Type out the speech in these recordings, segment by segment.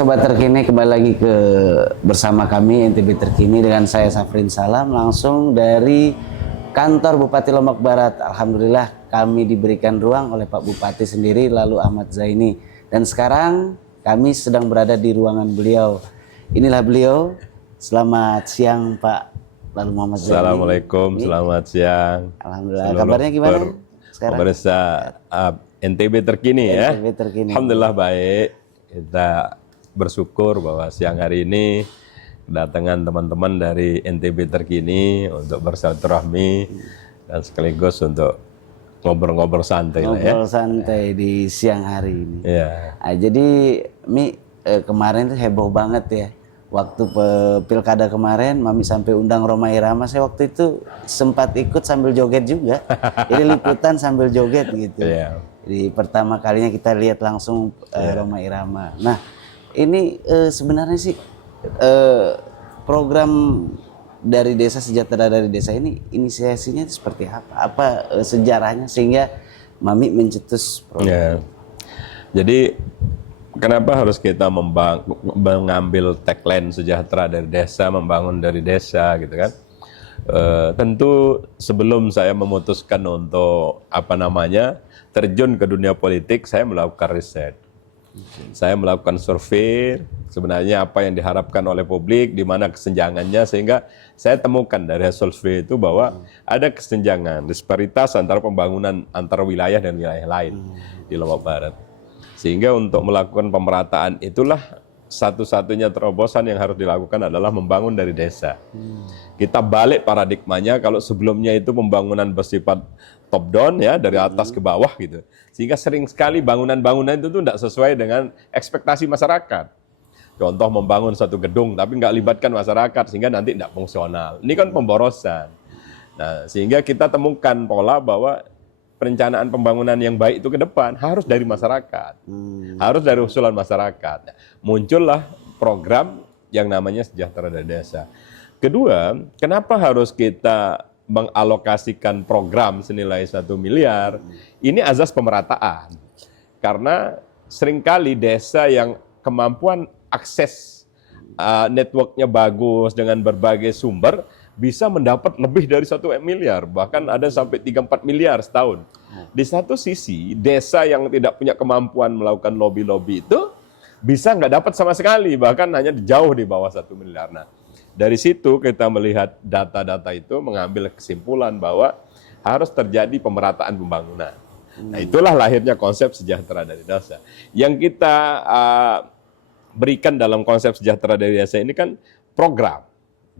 Sobat Terkini, kembali lagi bersama kami NTB Terkini dengan saya Safrin Salam langsung dari kantor Bupati Lombok Barat. Alhamdulillah kami diberikan ruang oleh Pak Bupati sendiri lalu Ahmad Zaini, dan sekarang kami sedang berada di ruangan beliau. Inilah beliau. Selamat siang Pak lalu Muhammad Zaini. Assalamualaikum, selamat siang. Alhamdulillah. Kabarnya gimana sekarang? Pemirsa NTB Terkini ya. NTB Terkini. Alhamdulillah baik. Kita bersyukur bahwa siang hari ini kedatangan teman-teman dari NTB Terkini untuk bersilaturahmi dan sekaligus untuk ngobrol-ngobrol santai lah ya. Ngobrol santai di siang hari ini. Ya. Nah, jadi kemarin tuh heboh banget ya. Waktu pilkada kemarin, Mami sampai undang Rhoma Irama. Saya waktu itu sempat ikut sambil joget juga. Jadi liputan sambil joget gitu. Yeah. Jadi pertama kalinya kita lihat langsung Rhoma Irama. Nah, ini sebenarnya sih program dari Desa Sejahtera dari Desa ini inisiasinya seperti apa? Apa sejarahnya sehingga Mami mencetus program? Yeah. Jadi kenapa harus kita mengambil tagline sejahtera dari desa, membangun dari desa gitu kan? Tentu sebelum saya memutuskan untuk terjun ke dunia politik, saya melakukan riset. Saya melakukan survei, sebenarnya apa yang diharapkan oleh publik, di mana kesenjangannya, sehingga saya temukan dari hasil survei itu bahwa ada kesenjangan, disparitas antara pembangunan antara wilayah dan wilayah lain di Lombok Barat. Sehingga untuk melakukan pemerataan itulah satu-satunya terobosan yang harus dilakukan adalah membangun dari desa. Kita balik paradigmanya, kalau sebelumnya itu pembangunan bersifat top down ya, dari atas ke bawah gitu. Sehingga sering sekali bangunan-bangunan itu tuh tidak sesuai dengan ekspektasi masyarakat. Contoh membangun satu gedung tapi nggak libatkan masyarakat sehingga nanti tidak fungsional. Ini kan pemborosan. Nah, sehingga kita temukan pola bahwa perencanaan pembangunan yang baik itu ke depan harus dari masyarakat. Harus dari usulan masyarakat. Muncullah program yang namanya Sejahtera dari Desa. Kedua, kenapa harus kita mengalokasikan program senilai 1 miliar? Ini azas pemerataan. Karena seringkali desa yang kemampuan akses networknya bagus dengan berbagai sumber bisa mendapat lebih dari 1 miliar, bahkan ada sampai 3-4 miliar setahun. Di satu sisi, desa yang tidak punya kemampuan melakukan lobby-lobby itu bisa nggak dapat sama sekali, bahkan hanya jauh di bawah 1 miliar. Nah, dari situ kita melihat data-data itu mengambil kesimpulan bahwa harus terjadi pemerataan pembangunan. Nah, itulah lahirnya konsep sejahtera dari desa. Yang kita berikan dalam konsep sejahtera dari desa ini kan program.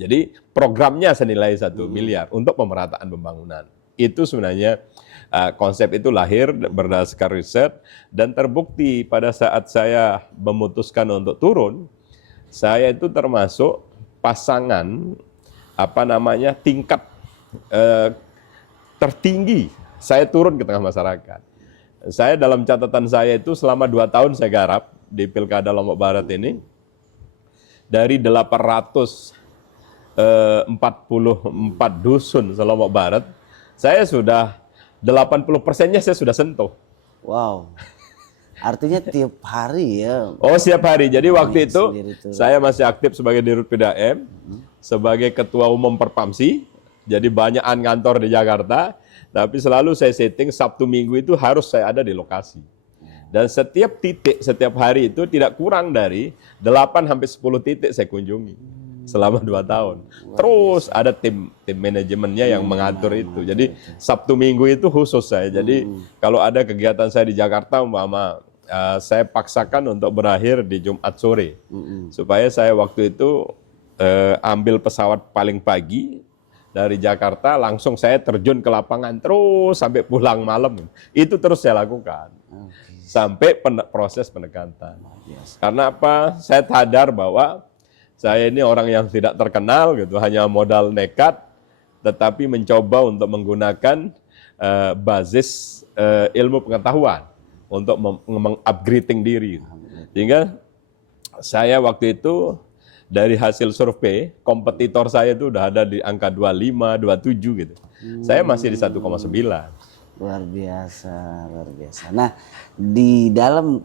Jadi programnya senilai 1 miliar untuk pemerataan pembangunan. Itu sebenarnya konsep itu lahir berdasarkan riset dan terbukti pada saat saya memutuskan untuk turun, saya itu termasuk pasangan tingkat tertinggi saya turun ke tengah masyarakat. Saya dalam catatan saya itu selama 2 tahun saya garap di Pilkada Lombok Barat ini, dari 844 dusun se-Lombok Barat, saya sudah 80%-nya saya sudah sentuh. Wow. Artinya tiap hari ya. Oh, setiap hari. Jadi waktu itu saya masih aktif sebagai Dirut PDAM, sebagai Ketua Umum Perpamsi. Jadi banyakan kantor di Jakarta, tapi selalu saya setting Sabtu Minggu itu harus saya ada di lokasi. Dan setiap titik, setiap hari itu tidak kurang dari 8-10 titik saya kunjungi selama 2 tahun. Terus ada tim manajemennya yang mengatur itu. Jadi Sabtu Minggu itu khusus saya. Jadi kalau ada kegiatan saya di Jakarta, saya paksakan untuk berakhir di Jumat sore. Supaya saya waktu itu ambil pesawat paling pagi dari Jakarta, langsung saya terjun ke lapangan terus sampai pulang malam. Itu terus saya lakukan. Sampai proses pendekatan. Karena apa? Saya sadar bahwa saya ini orang yang tidak terkenal gitu, hanya modal nekat, tetapi mencoba untuk menggunakan basis ilmu pengetahuan untuk mengupgrading diri. Sehingga saya waktu itu dari hasil survei, kompetitor saya itu udah ada di angka 25, 27 gitu. Saya masih di 1,9. Luar biasa, luar biasa. Nah, di dalam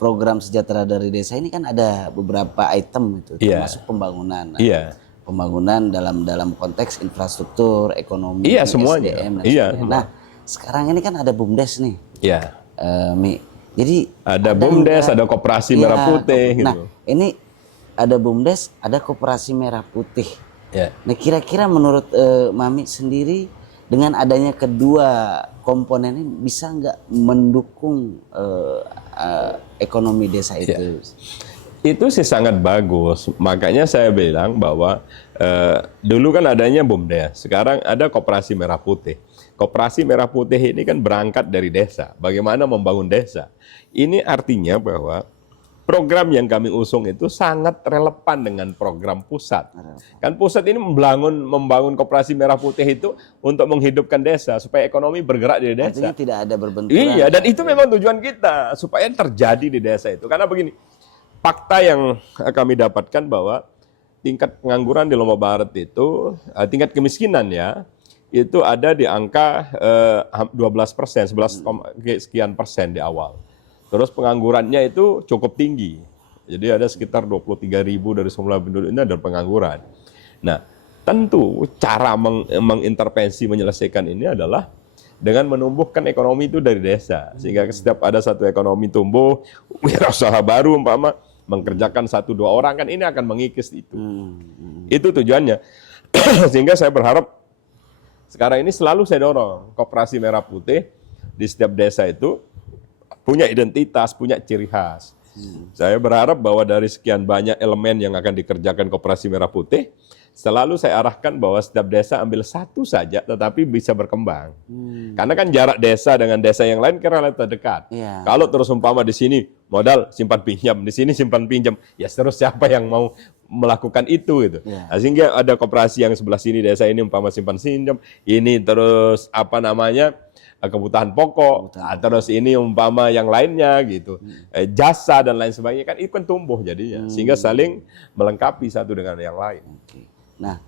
program sejahtera dari desa ini kan ada beberapa item itu, Iya. termasuk pembangunan. Nah, Iya. pembangunan dalam konteks infrastruktur, ekonomi, Iya, semuanya. SDM dan Iya, sebagainya. Nah, sekarang ini kan ada BUMDes nih, Iya. Mi. Jadi Ada BUMDes, ada Koperasi Iya, Merah Putih Nah, gitu. ini ada BUMDes, ada Koperasi Merah Putih. Ya. Nah, kira-kira menurut Mami sendiri dengan adanya kedua komponen ini bisa nggak mendukung ekonomi desa itu? Itu sih sangat bagus. Makanya saya bilang bahwa dulu kan adanya BUMDes, sekarang ada Koperasi Merah Putih. Koperasi Merah Putih ini kan berangkat dari desa. Bagaimana membangun desa? Ini artinya bahwa program yang kami usung itu sangat relevan dengan program pusat. Kan pusat ini membangun Koperasi Merah Putih itu untuk menghidupkan desa supaya ekonomi bergerak di desa. Artinya tidak ada berbenturan. Iya, dan itu memang tujuan kita supaya terjadi di desa itu. Karena begini, fakta yang kami dapatkan bahwa tingkat pengangguran di Lombok Barat itu, tingkat kemiskinan ya, itu ada di angka 12%, 11 sekian % di awal. Terus penganggurannya itu cukup tinggi. Jadi ada sekitar 23.000 dari semua penduduk ini ada pengangguran. Nah, tentu cara mengintervensi menyelesaikan ini adalah dengan menumbuhkan ekonomi itu dari desa. Sehingga setiap ada satu ekonomi tumbuh, wirausaha baru umpama mengerjakan 1-2 orang kan ini akan mengikis itu. Itu tujuannya. Sehingga saya berharap sekarang ini selalu saya dorong Koperasi Merah Putih di setiap desa itu punya identitas, punya ciri khas. Saya berharap bahwa dari sekian banyak elemen yang akan dikerjakan Koperasi Merah Putih, selalu saya arahkan bahwa setiap desa ambil satu saja, tetapi bisa berkembang. Karena kan jarak desa dengan desa yang lain kira relatif dekat. Iya. Kalau terus umpama di sini modal simpan pinjam, di sini simpan pinjam, ya terus siapa yang mau melakukan itu gitu. Iya. Nah, sehingga ada koperasi yang sebelah sini desa ini umpama simpan pinjam, ini terus kebutuhan pokok, terus ini umpama yang lainnya gitu, jasa dan lain sebagainya kan itu kan tumbuh jadinya, sehingga saling melengkapi satu dengan yang lain. Oke. Nah,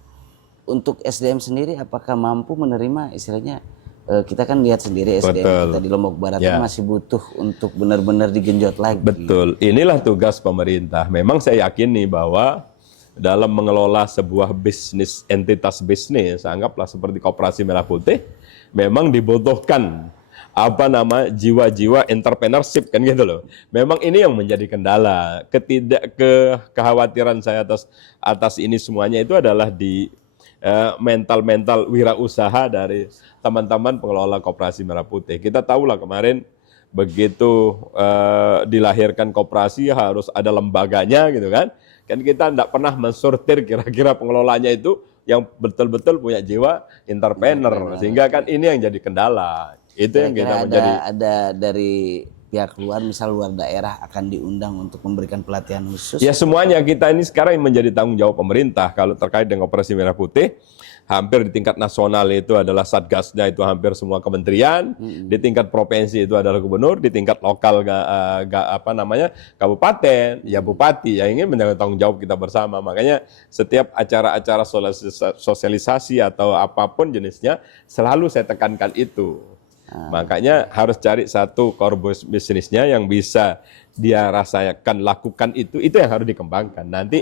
untuk SDM sendiri apakah mampu menerima istilahnya kita kan lihat sendiri SDM Betul. kita di Lombok Barat Ya. masih butuh untuk benar-benar digenjot lagi. Betul, inilah tugas pemerintah. Memang saya yakin nih bahwa dalam mengelola sebuah bisnis, entitas bisnis, anggaplah seperti Koperasi Merah Putih, memang dibutuhkan jiwa-jiwa entrepreneurship kan gitu loh. Memang ini yang menjadi kendala. Kekhawatiran saya atas ini semuanya itu adalah di mental wirausaha dari teman-teman pengelola Koperasi Merah Putih. Kita tahulah kemarin begitu dilahirkan koperasi harus ada lembaganya gitu kan. Kan kita tidak pernah mensortir kira-kira pengelolanya itu yang betul-betul punya jiwa entrepreneur, sehingga kan ini yang jadi kendala. Itu yang kita menjadi. Ada dari pihak luar, misal luar daerah akan diundang untuk memberikan pelatihan khusus. Ya semuanya kita ini sekarang menjadi tanggung jawab pemerintah kalau terkait dengan Koperasi Merah Putih. Hampir di tingkat nasional itu adalah satgasnya itu hampir semua kementerian, di tingkat provinsi itu adalah gubernur, di tingkat lokal kabupaten, ya bupati, ya ini menjadi tanggung jawab kita bersama. Makanya setiap acara-acara sosialisasi atau apapun jenisnya selalu saya tekankan itu. Makanya harus cari satu core bisnisnya yang bisa dia rasakan, lakukan itu yang harus dikembangkan. Nanti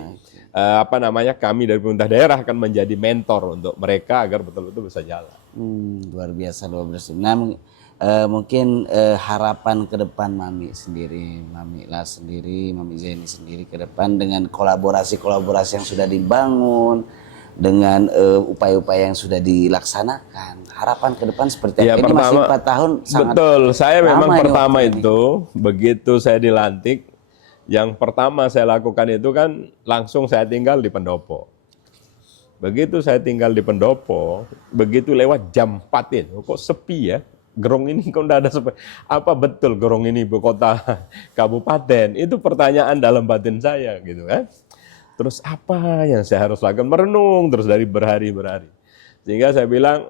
kami dari pemerintah daerah akan menjadi mentor untuk mereka agar betul-betul bisa jalan. Luar biasa, luar biasa. Nah, mungkin harapan ke depan Mami sendiri, Mami Las sendiri, Mami Zeni sendiri ke depan dengan kolaborasi yang sudah dibangun, dengan upaya-upaya yang sudah dilaksanakan. Harapan ke depan seperti apa? Ini masih 4 tahun sangat. Betul, saya memang pertama ini. Begitu saya dilantik, yang pertama saya lakukan itu kan langsung saya tinggal di Pendopo. Begitu saya tinggal di Pendopo, begitu lewat jam 4 itu, kok sepi ya? Gerong ini kok enggak ada sepi. Apa betul Gerong ini ibu kota kabupaten? Itu pertanyaan dalam batin saya gitu kan. Terus apa yang saya harus lakukan? Merenung terus dari berhari-berhari. Sehingga saya bilang,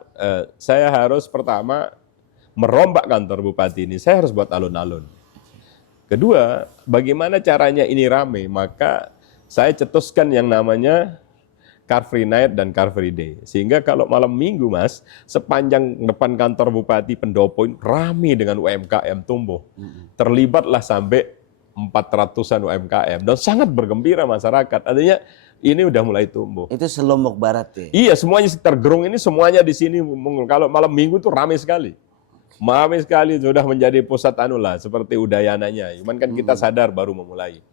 saya harus pertama merombak kantor bupati ini. Saya harus buat alun-alun. Kedua, bagaimana caranya ini rame? Maka saya cetuskan yang namanya Car Free Night dan Car Free Day. Sehingga kalau malam minggu Mas, sepanjang depan kantor Bupati Pendopo rame dengan UMKM tumbuh. Terlibatlah sampai 400-an UMKM dan sangat bergembira masyarakat. Artinya ini udah mulai tumbuh. Itu se-Lombok Barat ya? Iya, semuanya sekitar Gerung ini semuanya di sini. Kalau malam minggu tuh ramai sekali. Ramai sekali, sudah menjadi pusat seperti Udayananya. Cuman kan kita sadar baru memulai.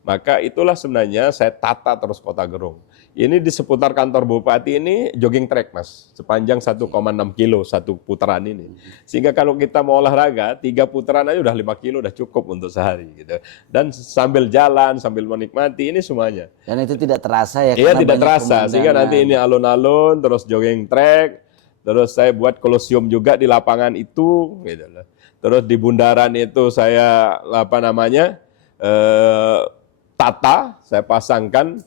Maka itulah sebenarnya saya tata terus Kota Gerung. Ini di seputar kantor Bupati ini jogging track, Mas. Sepanjang 1,6 kilo satu putaran ini. Sehingga kalau kita mau olahraga, 3 putaran aja udah 5 kilo, udah cukup untuk sehari. Gitu. Dan sambil jalan, sambil menikmati, ini semuanya. Dan itu tidak terasa ya? Iya, karena tidak banyak terasa. Sehingga nanti ini alun-alun, terus jogging track, terus saya buat kolosium juga di lapangan itu. Gitu. Terus di bundaran itu saya, tata, saya pasangkan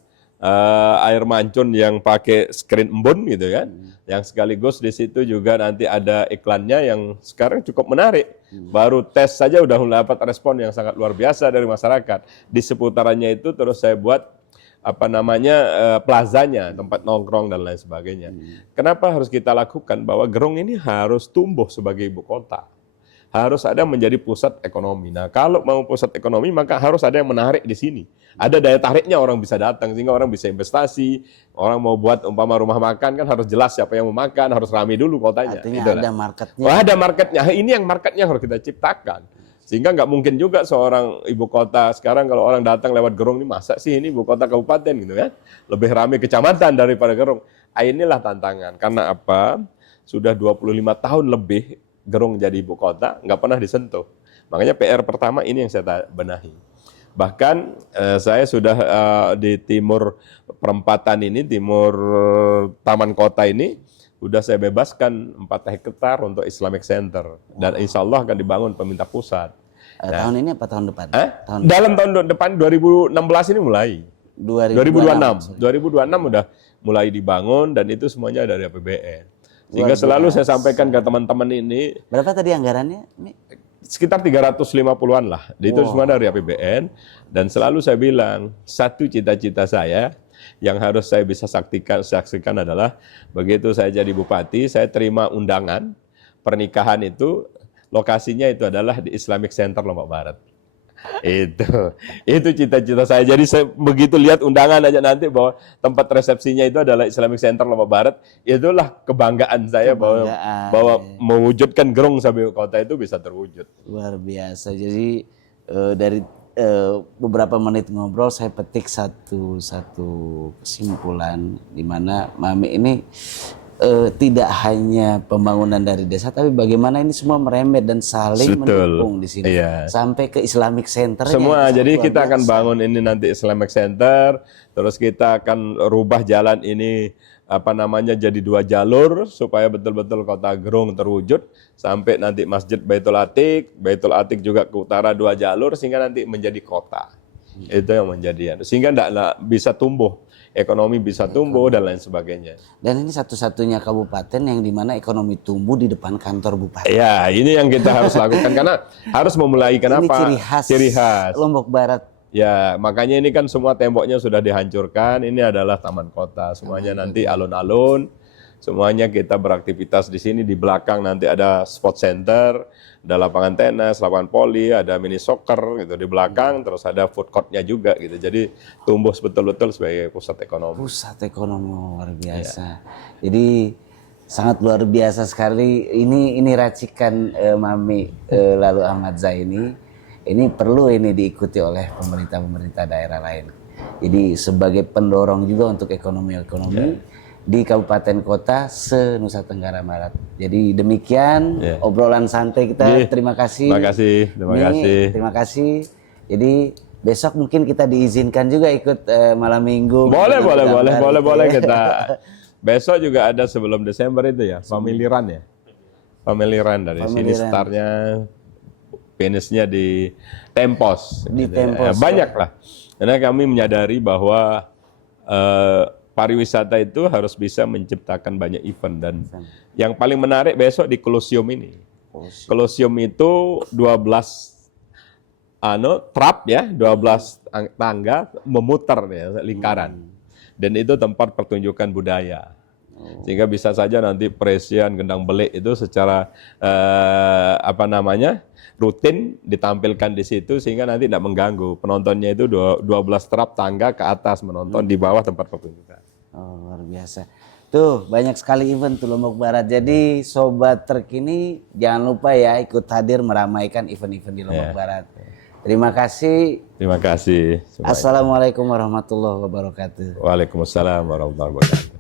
air mancun yang pakai screen embun gitu kan, yang sekaligus di situ juga nanti ada iklannya yang sekarang cukup menarik. Baru tes saja udah dapat respon yang sangat luar biasa dari masyarakat. Di seputarannya itu terus saya buat plazanya, tempat nongkrong dan lain sebagainya. Kenapa harus kita lakukan? Bahwa Gerung ini harus tumbuh sebagai ibu kota. Harus ada menjadi pusat ekonomi. Nah, kalau mau pusat ekonomi maka harus ada yang menarik di sini. Ada daya tariknya, orang bisa datang sehingga orang bisa investasi. Orang mau buat umpama rumah makan kan harus jelas siapa yang mau makan, harus ramai dulu kotanya. Artinya Itulah. ada marketnya. Wah, ada marketnya. Ini yang marketnya harus kita ciptakan. Sehingga nggak mungkin juga seorang ibu kota sekarang kalau orang datang lewat Gerung ini masa sih ini ibu kota kabupaten gitu kan. Lebih ramai kecamatan daripada Gerung. Inilah tantangan. Karena apa? Sudah 25 tahun lebih Gerung jadi ibu kota, nggak pernah disentuh. Makanya PR pertama ini yang saya benahi. Bahkan saya sudah di timur perempatan ini, timur taman kota ini, sudah saya bebaskan 4 hektar untuk Islamic Center. Dan insya Allah akan dibangun pemerintah pusat. Tahun ini apa tahun depan? Dalam tahun depan 2016 ini mulai. 2026 udah mulai dibangun dan itu semuanya dari APBN. Sehingga selalu saya sampaikan ke teman-teman ini. Berapa tadi anggarannya? Sekitar 350-an lah. Itu semua dari APBN. Dan selalu saya bilang, satu cita-cita saya yang harus saya bisa saksikan adalah begitu saya jadi bupati, saya terima undangan pernikahan itu, lokasinya itu adalah di Islamic Center Lombok Barat. Itu cita-cita saya. Jadi saya begitu lihat undangan aja nanti bahwa tempat resepsinya itu adalah Islamic Center Lombok Barat, itulah kebanggaan saya bahwa mewujudkan Gerung sebagai kota itu bisa terwujud. Luar biasa. Jadi dari beberapa menit ngobrol saya petik satu kesimpulan di mana Mami ini tidak hanya pembangunan dari desa, tapi bagaimana ini semua merembet dan saling mendukung di sini. Iya. Sampai ke Islamic Center. Semua, jadi kita akan bangun ini nanti Islamic Center, terus kita akan rubah jalan ini jadi 2 jalur supaya betul-betul kota Gerung terwujud sampai nanti Masjid Baitul Atiq juga ke utara 2 jalur sehingga nanti menjadi kota. Itu yang menjadi sehingga tidak bisa tumbuh. Ekonomi bisa tumbuh dan lain sebagainya. Dan ini satu-satunya kabupaten yang dimana ekonomi tumbuh di depan kantor bupati. Ya, ini yang kita harus lakukan karena harus memulai. Kenapa? Ini ciri khas Lombok Barat. Ya, makanya ini kan semua temboknya sudah dihancurkan. Ini adalah taman kota. Semuanya nanti alun-alun. Semuanya kita beraktivitas di sini. Di belakang nanti ada sport center, ada lapangan tenis, lapangan voli, ada mini soccer gitu di belakang, terus ada food court-nya juga gitu. Jadi tumbuh betul-betul sebagai pusat ekonomi. Pusat ekonomi luar biasa. Ya. Jadi sangat luar biasa sekali. Ini racikan Mami lalu Ahmad Zaini. Ini perlu diikuti oleh pemerintah daerah lain. Jadi sebagai pendorong juga untuk ekonomi di kabupaten kota se-Nusa Tenggara Barat. Jadi demikian obrolan santai kita. Terima kasih. Terima kasih. Jadi besok mungkin kita diizinkan juga ikut malam minggu. Boleh kita. Besok juga ada sebelum Desember itu ya, Family Run ya. Family Run dari sini startnya, finishnya di Tempos. Tempos. Banyak lah. Karena kami menyadari bahwa pariwisata itu harus bisa menciptakan banyak event dan yang paling menarik besok di Kolosium ini. Kolosium itu 12 trap ya, 12 tangga memutar ya, lingkaran. Dan itu tempat pertunjukan budaya. Sehingga bisa saja nanti presian gendang belik itu secara rutin ditampilkan di situ sehingga nanti tidak mengganggu. Penontonnya itu 12 trap tangga ke atas menonton di bawah tempat pertunjukan. Oh, luar biasa. Tuh, banyak sekali event tuh Lombok Barat. Jadi Sobat Terkini jangan lupa ya ikut hadir meramaikan event-event di Lombok Barat. Terima kasih. Terima kasih. Assalamualaikum warahmatullahi wabarakatuh. Waalaikumsalam warahmatullahi wabarakatuh.